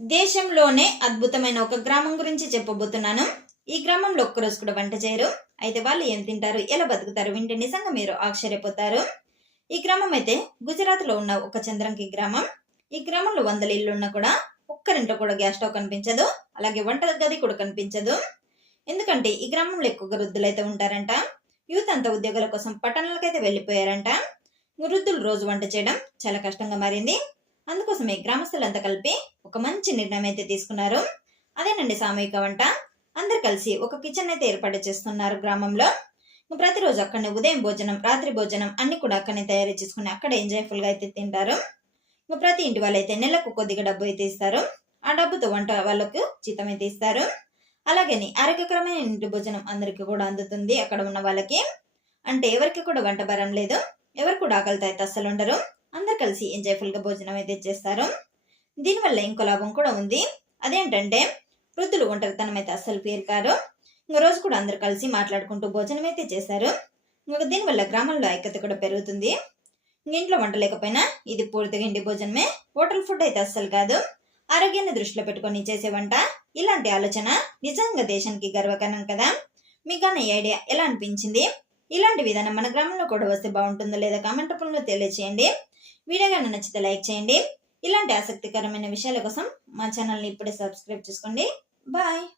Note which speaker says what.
Speaker 1: దేశంలోనే అద్భుతమైన ఒక గ్రామం గురించి చెప్పబోతున్నాను. ఈ గ్రామంలో ఒక్కరోజు కూడా వంట చేయరు. అయితే వాళ్ళు ఏం తింటారు? ఎలా బతుకుతారు? వింటే నిజంగా మీరు ఆశ్చర్యపోతారు. ఈ గ్రామం అయితే గుజరాత్లో ఉన్న ఒక చంద్రంకి గ్రామం. ఈ గ్రామంలో వందల ఇల్లు ఉన్నా కూడా ఒక్కరింట కూడా గ్యాస్ స్టవ్ కనిపించదు. అలాగే వంట గది కూడా కనిపించదు. ఎందుకంటే ఈ గ్రామంలో ఎక్కువగా వృద్ధులు అయితే ఉంటారంట. యూత్ అంతా ఉద్యోగాల కోసం పట్టణాలకైతే వెళ్ళిపోయారంట. వృద్ధులు రోజు వంట చేయడం చాలా కష్టంగా మారింది. అందుకోసమే గ్రామస్తులంతా కలిపి ఒక మంచి నిర్ణయం అయితే తీసుకున్నారు. అదేనండి సామూహిక వంట. అందరు కలిసి ఒక కిచెన్ అయితే ఏర్పాటు చేస్తున్నారు గ్రామంలో. ప్రతిరోజు అక్కడనే ఉదయం భోజనం రాత్రి భోజనం అన్ని కూడా అక్కడనే తయారు చేసుకుని అక్కడ ఎంజాయ్ఫుల్గా అయితే తింటారు. ఇంకా ప్రతి ఇంటి వాళ్ళైతే నెలకు కొద్దిగా డబ్బు అయితే ఇస్తారు. ఆ డబ్బుతో వంట వాళ్ళకు జీతం అయితే ఇస్తారు. అలాగని ఆరోగ్యకరమైన ఇంటి భోజనం అందరికీ కూడా అందుతుంది అక్కడ ఉన్న వాళ్ళకి. అంటే ఎవరికి కూడా వంట భారం లేదు. ఎవరు కూడా ఆకలితో అయితే అస్సలు ఉండరు. కలిసి ఎంజాయ్ఫుల్గా భోజనం అయితే చేస్తారు. దీనివల్ల ఇంకో లాభం కూడా ఉంది. అదేంటంటే వృద్ధులు ఒంటరితనం అయితే అస్సలు ఫీల్ కారు ఇంకో రోజు కూడా అందరు కలిసి మాట్లాడుకుంటూ భోజనం అయితే చేశారు. ఇంకొక దీనివల్ల గ్రామంలో ఐక్యత కూడా పెరుగుతుంది. ఇంట్లో వంట లేకపోయినా ఇది పూర్తిగా ఇంటి భోజనమే. హోటల్ ఫుడ్ అయితే అస్సలు కాదు. ఆరోగ్యాన్ని దృష్టిలో పెట్టుకొని చేసే వంట. ఇలాంటి ఆలోచన నిజంగా దేశానికి గర్వకారణం కదా. మీకు ఈ ఐడియా ఎలా అనిపించింది? ఇలాంటి విధానం మన గ్రామంలో కూడా వస్తే బాగుంటుందో లేదా కామెంట్ రూపంలో తెలియచేయండి. వీడియో కానీ నచ్చితే లైక్ చేయండి. ఇలాంటి ఆసక్తికరమైన విషయాల కోసం మా ఛానల్ని ఇప్పుడే సబ్స్క్రైబ్ చేసుకోండి. బాయ్